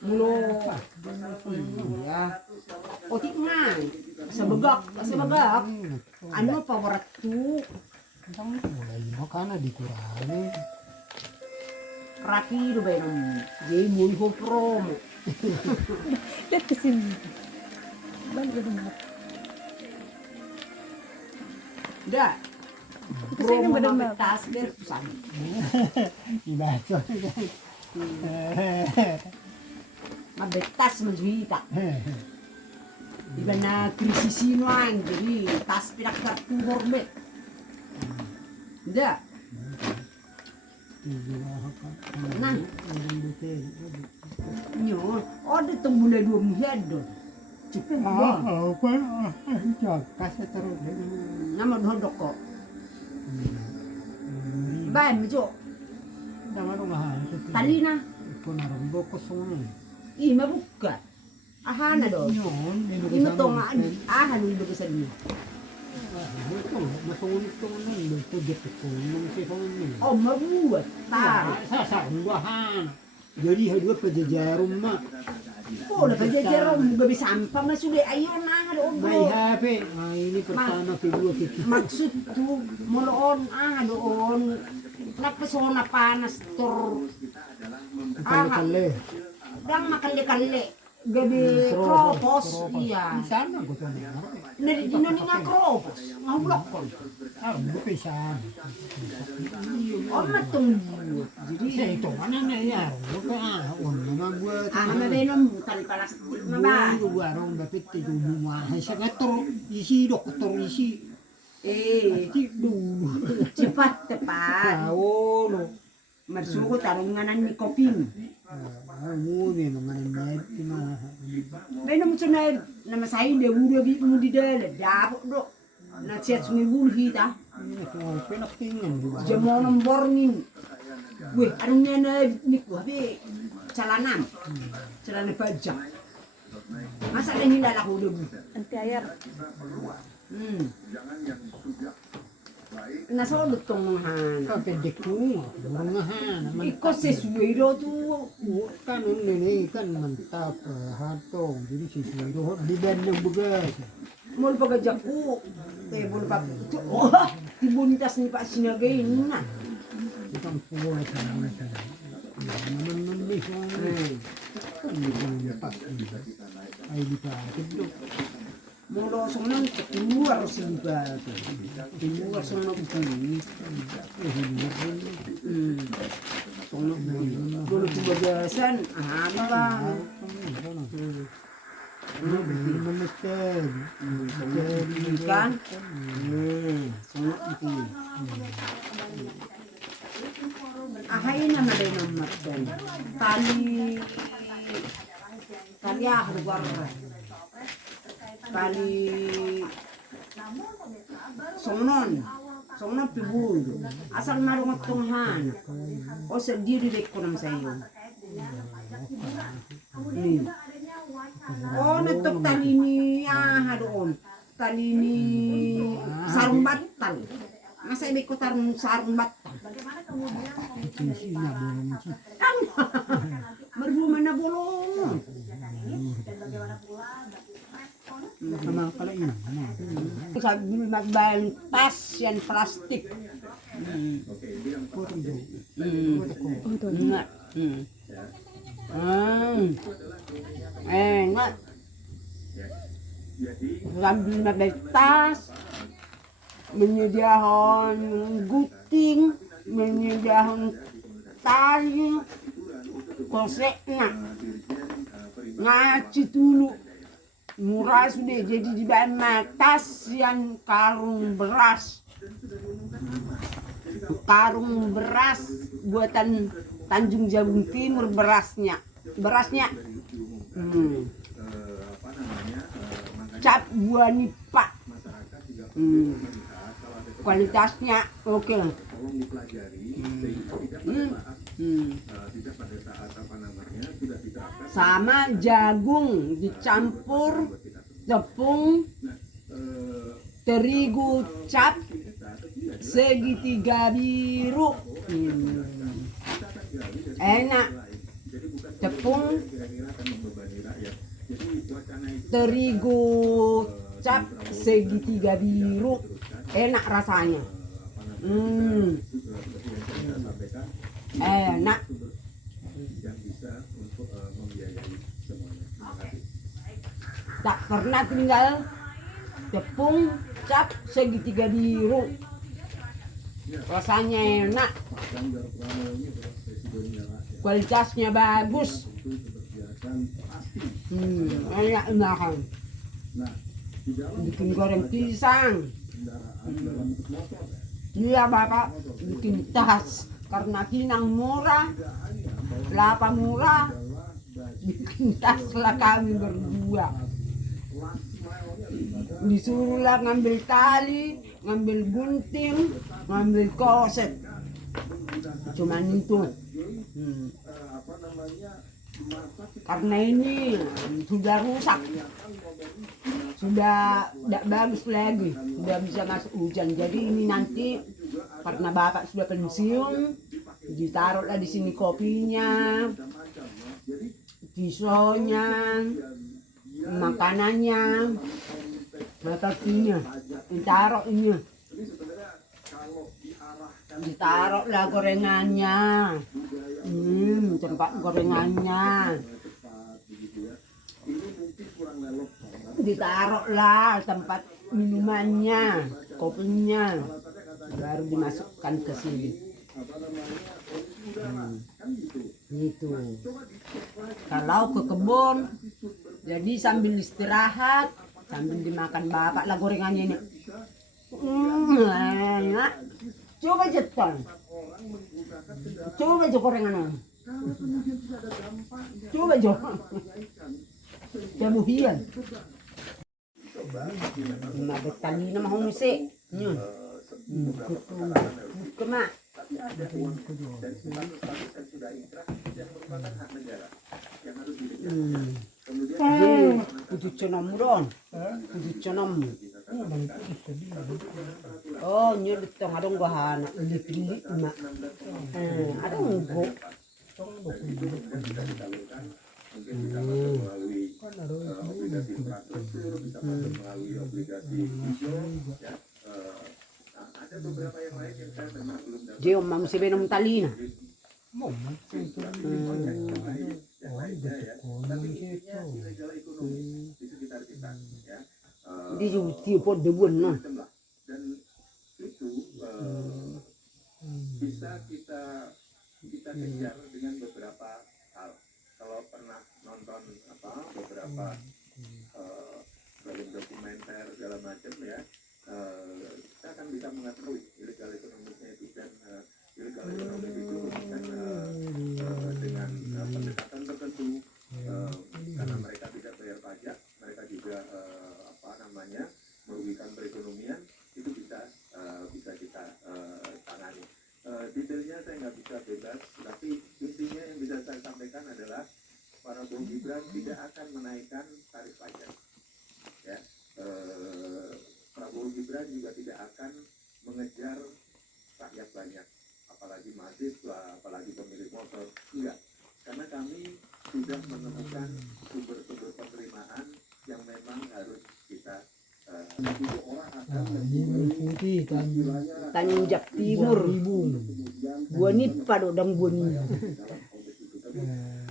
Mulo ya. Otik nga. Sebegak. Ano pa warat tu? Mulai makana dikurangi. Rapi do ba yung jay muy ho promo. Lihat ke sini. Balik ke rumah. Da. Itu saya yang Promo benar na tas ber pusan. Ibaso. Mabetas menjuita. Iba na krisisinuan jadi tas pinak kartu hormet. Da. Nah, nyo, ada tembula 2 miliar do. Cepet bang. Kasih terus. Nama dodok kok. Baik, mejo. Nama rumah. Tali na. Iko narumbo ko sungai. Ih, mabuka. Ahana do. Imo tong aha lu do sa ni. Oh, mabuat. Jadi hadua pajajarum mak. Oh, na pajajarum gabi sampang na sulit ayon na do. May hape. Ini pertama kedua ketiga. Maksud tu moloon doon. Napasona panas tor. Kale-kale. Dang makali-kali. Gabi kropos. Iya. Sana ko sana. Naridino ni nga kropos. Mahulok ko. Bukan sana. Oh, matunggu. Jadi saya itu mana nih ya? Bukan nama buat. Mabenom butal palas. Maba. Warung dapat itu rumah. Saya ngatur isi dokter isi. Dulu. Cepat tepat. Tahu lo. Marsuko tarunganan ni koping. Muni mengenai cuma. Benom sunay na masahin de udah bi mu di dele dapok do. Na chat sungi bulhi ta. Ini tuh penak tinggal juga. Jamonom borning. Weh, arung nena niku habe calanan. Celana pajak. Masa kan hindi laku debu. Anti air. Nasa ulit tong hana. Pendek tuh, bungahan. Iko sesuai tu. Kan ini kan mantap hatong. Jadi sesuai di band yang begas. Mul pagajak ko. Bul pa. Oh, tibunitas ni Pak Sinagay na. Kita puas sama sama. Naman nih kan di pas ini. Ay di pa itu. Molo sonang keluar siba. Keluar sonang bumi. Sonang bumi. Dulu pembagasan, apa? Ikan. Sonang itu. Ahay naman din ang matay. Tali lugar. Tali Songnon pibul. Asal marungot tunghan. O sa dirirek ko naman sa iyo. O natok tali ni doon. Tali ni sarong batal. Masa ibig ko tarong sarong batal. Marbuman na bolong. Sama kalau ini. Sabi magbayang tas yan plastik. Nga. Nga. Sambil magbayang tas. Menyediakan guting. Menyediakan tali. Kosek nga. Ngaci dulu. Murah sudah jadi di bawah tas yang karung beras buatan Tanjung Jabung Timur berasnya cap buah nipa kualitasnya oke. Sama jagung dicampur tepung terigu cap segitiga biru. Enak. tepung, terigu cap segitiga biru, enak rasanya. Enak. Tak pernah tinggal tepung cap segitiga biru, rasanya enak, kualitasnya bagus. Enak enakan. Bikin goreng pisang. Iya bapak, bikin tas karena kinang murah, kelapa murah, bikin tas lah kami berdua. Disuruhlah ngambil tali, ngambil gunting, ngambil koset. Cuman itu. Karena ini sudah rusak, sudah tidak bagus lagi, sudah bisa masuk hujan. Jadi ini nanti karena bapak sudah pensiun, ditaruhlah di sini kopinya, pisaunya, makanannya, sepertinya, ditaruh ini, ditaruhlah gorengannya, tempat gorengannya, ditaruhlah tempat minumannya, kopinya, baru dimasukkan ke sini. Itu. Kalau ke kebun, jadi sambil istirahat, sambil dimakan bapak lah gorengannya ini. Enak. Coba jeton. Coba aja gorengannya. Coba aja. Jamuhian. Mabot tali na mahungsi. Yun. Kuma. Kudu cenam ron. Kudu cenam. Oh, nyulit tong adong gahana. Ulit-ulit mak. Adong go. Dia mau si benam tali na. Di juti pot debuan na. Bisa kita kejar dengan beberapa hal. Kalau pernah nonton beberapa film dokumenter segala macam ya, kita akan bisa mengetahui illegal economy itu dan illegal economy itu kan dengan pendekatan tertentu, karena mereka tidak bayar pajak, mereka juga merugikan perekonomian, itu bisa kita tangani. Detailnya saya nggak bisa bebas, tapi intinya yang bisa saya sampaikan adalah Prabowo Gibran tidak akan menaikkan tarif pajak. Ya, Prabowo Gibran juga tidak akan mengejar rakyat banyak, apalagi mahasiswa, apalagi pemilik motor, enggak. Karena kami sudah menemukan sumber-sumber penerimaan yang memang harus kita Putih Tanjak Timur. Buanit padodang buani.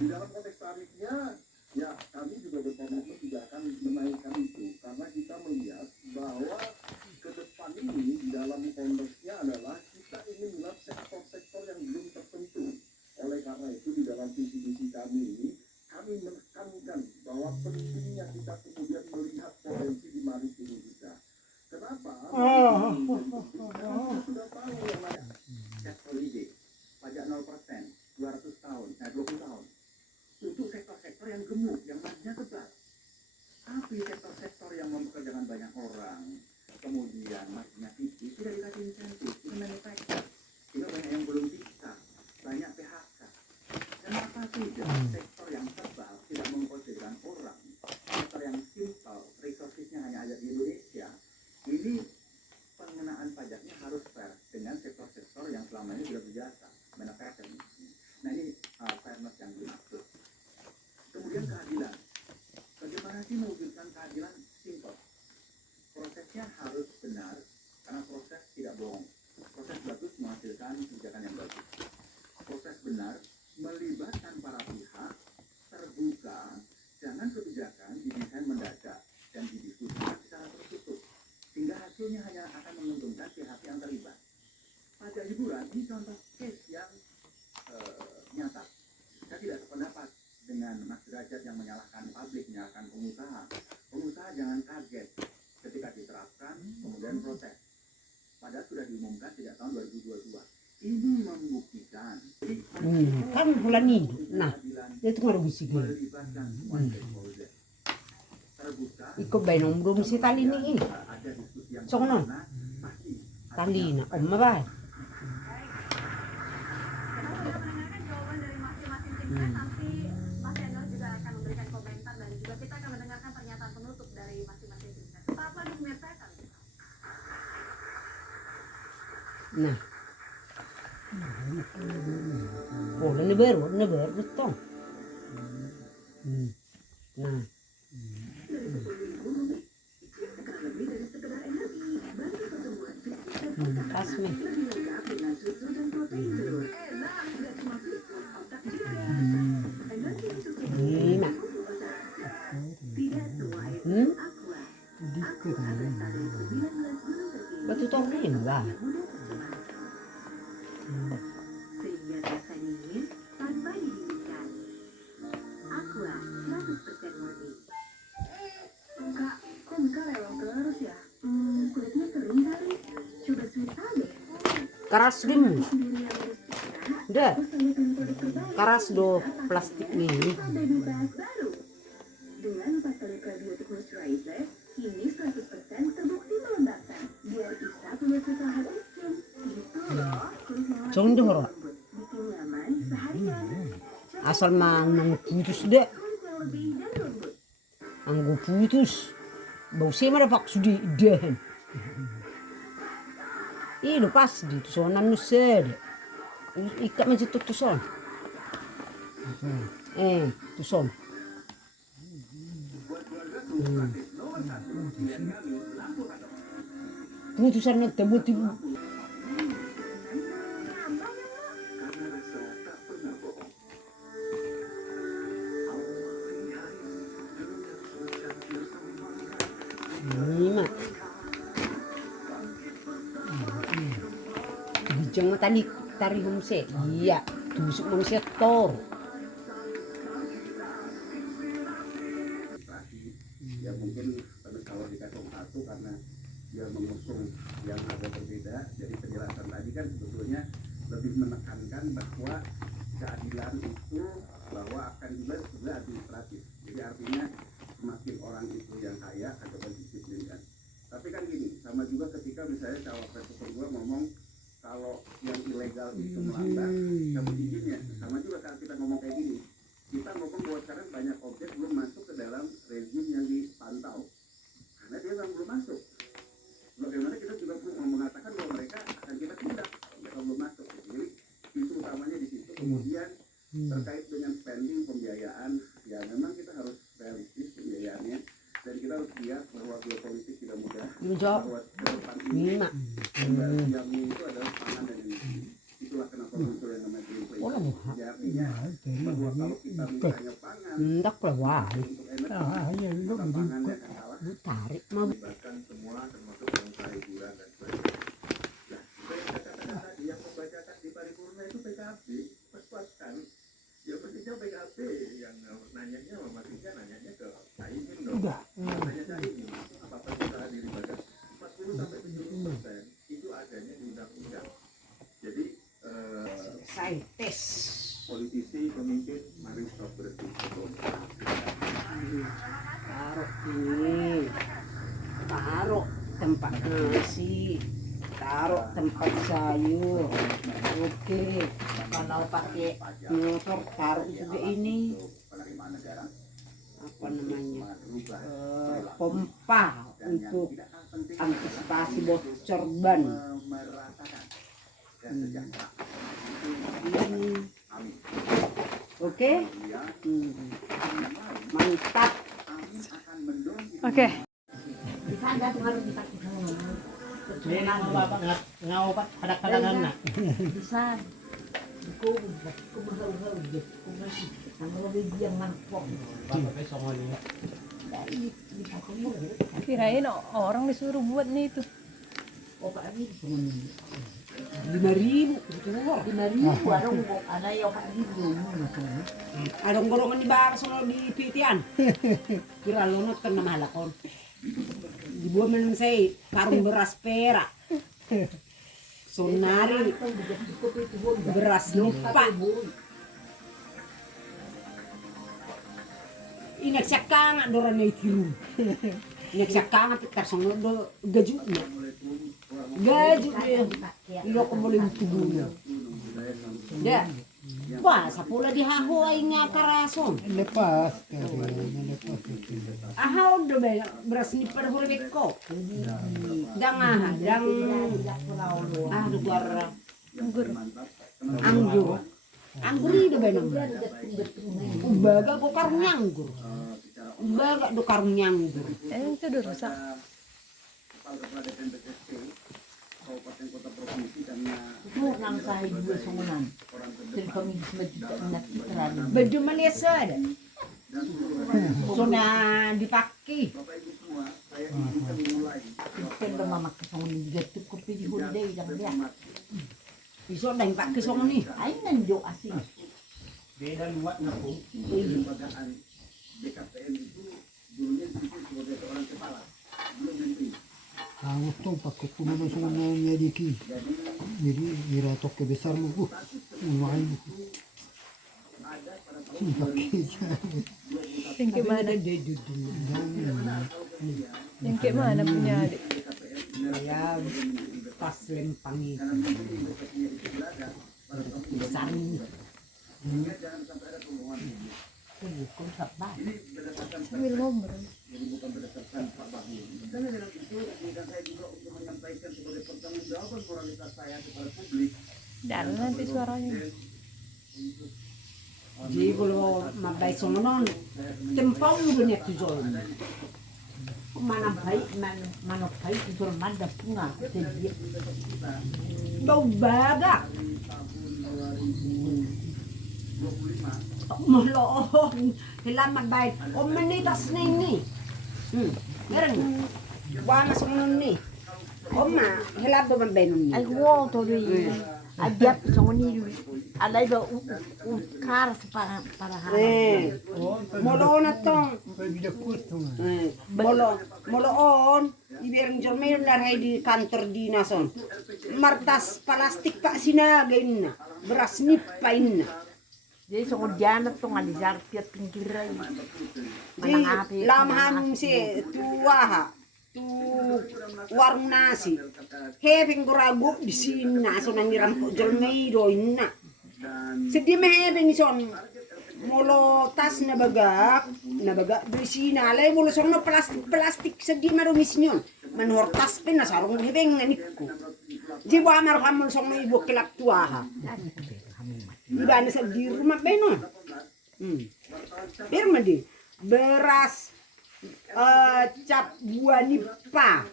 Di dalam konteks tarifnya, ya kami juga berkomitmen tidak akan menaikkan itu, karena kita melihat bahwa ke depan ini di dalam konteksnya adalah kita ingin melihat sektor-sektor yang belum tertentu. Oleh karena itu di dalam visi-visi kami ini, kami menekankan bahwa pentingnya kita kemudian melihat potensi di maritim kita. Kenapa? Sudah tahu yang mana tax holiday, pajak 0%, 200 tahun, 20 tahun. Untuk sektor-sektor yang gemuk, yang marginnya tebal. Tapi sektor-sektor yang mempekerjakan banyak orang, kemudian marginnya tipis, tidak dikasih insentif, ini manufacturing. Ini banyak yang belum bisa, banyak PHK. Kenapa tidak sektor yang tebal, tidak mempekerjakan orang, sektor yang simple, resourcesnya hanya ada di Indonesia, ini pengenaan pajaknya harus fair dengan sektor-sektor yang selama ini sudah berjasa, manufacturing. Nah ini fairness yang dimaksud. dengan Mas Derajat yang menyalahkan pabrik, menyalahkan pengusaha. Pengusaha jangan kaget ketika diterapkan kemudian protes. Padahal sudah diumumkan sejak tahun 2022. Ini membuktikan Kan bulan ini. Nah, dia tuh ngaruh sih. melibatkan semua stakeholder. Terbuka Ikut bayi nomor si tali ini. ada diskusi yang Sono. pasti Tali na om ba? Nanti Mas Endor juga akan memberikan komentar dan juga kita akan mendengarkan pernyataan penutup dari masing-masing pimpinan. Tetaplah di Pemirsa Kami. Nah. Oh, ini baru betul. Nah, pas nih. Lima. Dikit aja. Batu tongin lah. Sehingga rasa dingin tanpa dinginkan. Aqua 100% murni. Kak, kok Mika rewel terus ya? Kulitnya kering kali. Coba sweet deh. Keras dim. Sendiri yang harus kita. Dah. Terus selipin produk terbaik. Keras do plastik nih. Baby bath baru. Dengan 4 kali probiotic moisturizer, kini 100% terbukti melembabkan. Biar Isa punya sisa hard skin. Gitu loh. Kulit mawar Jangan dihoror. lembut. Bikin nyaman seharian. Asal mang putus deh. Kulit yang lebih dan lembut. Anggo putus. Bau sih mana pak sudi deh. Ih, pas di tusonan nu sed. Ikat macam tuson. Tuson. Putusan na tebut ibu. Lima. Jangan tadi tarik homse. Iya, tusuk manusia tor. ya mungkin kalau dikasih satu karena dia mengusung yang agak berbeda. Jadi penjelasan tadi kan sebetulnya lebih menekankan bahwa keadilan itu bahwa akan juga sudah administratif. Jadi artinya semakin orang itu yang kaya atau didisiplinkan. Tapi kan gini, sama juga ketika misalnya cawapres kedua ngomong kalau yang ilegal itu melanggar cabut izinnya. Sama juga kalau kita ngomong kayak gini, kita ngomong bahwa sekarang banyak objek belum masuk ke dalam rezim yang dipantau karena dia belum masuk. Bagaimana kita juga mengatakan bahwa mereka akan kita tindak mereka belum masuk. Jadi isu utamanya di situ. Kemudian terkait dengan spending pembiayaan, ya memang kita harus realistis pembiayaannya dan kita harus lihat bahwa geopolitik tidak mudah. Bahwa ke depan ini yang itu adalah pangan dan energi. Itulah kenapa muncul yang namanya green play. Ya artinya bahwa kalau kita misalnya pangan Hendak lewat. untuk energi, Ya, lu maka pangannya akan kalah. Tarik mau. Melibatkan semua termasuk pengusaha hiburan dan sebagainya. Nah, saya katakan tadi yang membacakan di paripurna itu PKB, kan? Ya mestinya PKB yang nanyanya sama Mas Ika nanyanya ke Caimin dong. Nanya Caimin, apa kita dilibatkan 40-70% itu adanya di undang-undang. Jadi Saya tes. politisi, pemimpin, mari stop berhenti. Taruh ini. Taruh tempat nasi. Taruh tempat sayur. Oke. Kalau pakai motor taruh juga ini. Penerimaan negara Apa namanya? merubah Pompa untuk antisipasi bocor ban. meratakan dan sejahtera. Ini. Amin. Oke. Ya, Mantap. amin akan mendorong itu. Oke. Bisa enggak tuh harus kita Ini nama bapak ngawapat kadang-kadang nak. Bisa. Kirain orang disuruh buat nih itu. 5.000 gitu. 5.000 anong anayaw ka dito. Adong gorongan ni Baba sono di pitian. Kira lunot kan na malakon. Di buah man say karung beras pera. Sonari beras lupa. Inagsakang doran na itirum. Inagsakang pitar sono do gaju na. Gaju ya. Ilo ko boleh tubuh. Ya. Wah, sa pula di haho ay nga karason. Lepas lepas itu. Ahaw do ba beras ni perhurwek ko. Dang lugar anggur. Anggur do ba nang. Umbaga ko karung anggur. Umbaga do karung anggur. Itu udah rusak. Kabupaten kota provinsi karena Itu nang sa dua sungunan. Dari kami semedita nakitran. Baju Malaysia ada. So na dipaki. Bapak Ibu semua, saya izinkan memulai Pero mama kasong ligat ko pili holiday lang dia. Iso dang pak kesong ni. Ay nandiyo asin. beda luak na po. Lembagaan BKPM itu dulunya itu sebagai seorang kepala, belum memimpin. Ang gusto pagkukuno na sa mga diki. Jadi iratok ke besar mo. Umay mo. Yang ke mana? Yang ke mana punya adik? Saya pas lempangi. Besar ni. Kung sabay. Sambil ngomong. Jadi bukan berdasarkan Pak Bahlil. Karena dalam itu izinkan saya juga untuk menyampaikan sebagai pertanggungjawaban moralitas saya kepada publik. Dalam nanti suaranya. Jadi kalau mabay sonon tempau dunia tujol. Mana baik Mana baik itu remanda bunga. Jadi bau baga. Maloon. Hilamat baik. O manitas na ini. Meron. Buwan sonon ni. Oma, hilab do man benon ni. ay wow to rin. Adyap sa ni. Alay ba ukar para harap. Moloon na tong. Pagdakot to nga. Moloon. Ibering jormel na ray di kantor di nason. Martas plastik pa sinagayin na. Beras nipain na. Jadi so diana to nga lizar piat pinggiray. Di lamhan si tuwaha. Tu warung nasi. Heping gurago di sini naso nangiram ko jormel do inna. Sedih meheping son. Molo tas na baga di sini alay molo son no plastik sedih marumis nyon. Manhor tas pen na sarong heping nganikko. Jiwa marham son no ibu kelak tuwaha. Iba na sa di rumah benon. Pirma di beras cap buah nipa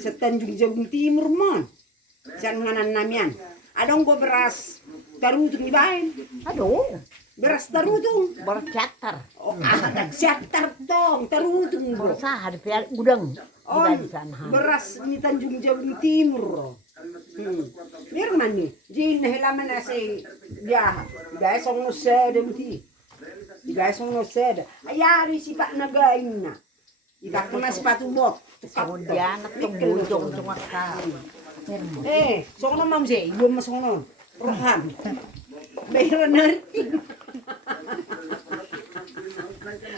sa Tanjung Jabung Timur mon. Siyan nganan namian. Adong go beras tarutung ibahin. Aduh, Beras tarutung. bercatar. Oh, nagsiatar tong tarutung bro. Bersahar piat gudang. On beras ni Tanjung Jabung Timur. Pirman ni, di nahilaman na si biyaha. Guys, ang noseda mo ti. Guys, ang noseda. Ayari si Pak nagain na. Iba ka na si patubot. So diana tong bujong tong ka. So ano ma'am siya, ibo mas ano. Rohan. Mayroon na rin.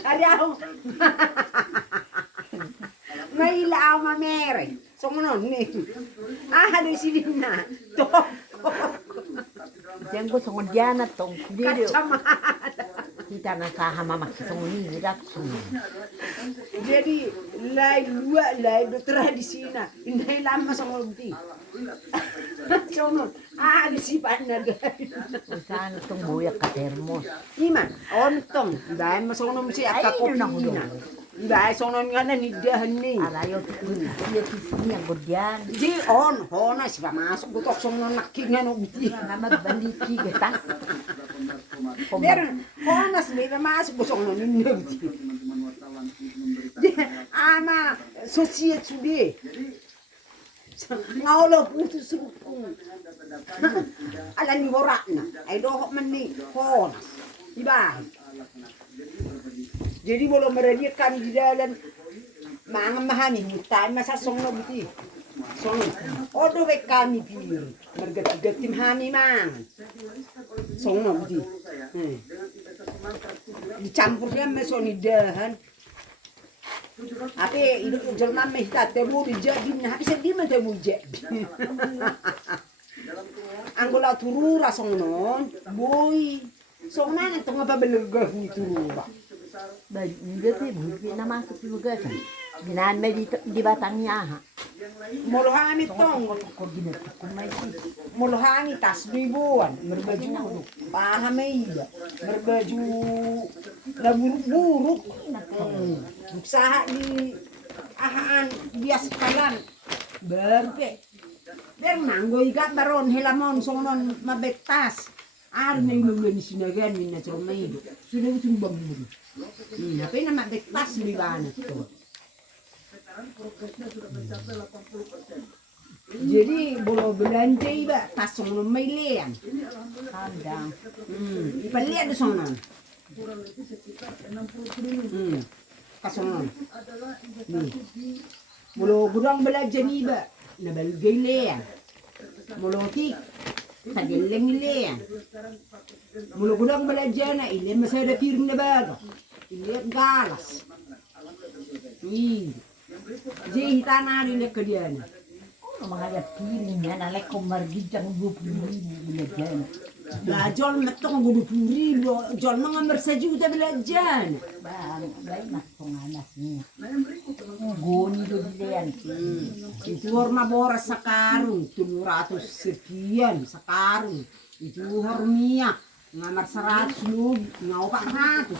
Ari ako. Ngayon ako mamere. So ano, ano si Lina? To. Diyan ko so diana tong video. Kacamata. Kita na sa hamamak sa nguni dak. Jadi lai do tradisi na inday lama sa ngulti. Sono di sipan na guys. Sana tong buyak ka termos. Iman on tong dahil masonom si akakopina. Dahil sono nga na nidahan ni. Arayo iya kisini ang gudyan. Di on hona si pamasok gutok sono nakingan og biti. Namat baliki gatas. Meron hona si pamasok gutok sono ninyo. Ama sosiet subi. Ngaulo putu surukung. Alam ni borak na. Ay dohok man ni honas. Diba? Jadi boleh merediakan di dalam mangan mahami tayo masasong na biti. Song, odo we kami pir. Mergati-gati mahami mang. Song na biti. Dicampur dia mesoni dahan. Ape itu jerman meh tak tebu jadi nah bisa di mah tebu jadi. Anggola turura song non, boy. Song na nito nga pabeluga ni turura. Ba ni gati bu na masuk juga kan. Ginan me di batangnya ha. Molohangi tong, Ko ginat ko may si. molohangi tas ribuan, berbaju pahamay, berbaju na buruk-buruk. Usaha di ahaan bias kalan. Berpe. Bernanggo ikat baron helamon sonon mabektas. Ar na ilulun sinagan min na chomay. Sudah tumbang mo. Apa yang nama bektas di mana tuh? Jadi bolo belanja iba tasong no may liyan. Kandang. Ipalian do sono. Kasong. Bolo gudang belanja iba na balgay liyan. Bolo tik tageleng liyan. Bolo gudang belanja na ilim masada piring na bago. Ilim galas. Jadi tanah di kedian. Mga piringnya na lek ko margijang 20,000 belajan. Belajar metong gudu puri lo, jual mengambil sejuta belajar. Bang, baik nak penganasnya. Goni do dilean. Itu warna boras sekarang 700 sekian sekarang. Itu hormiak ngamar 100 lu, ngau 400.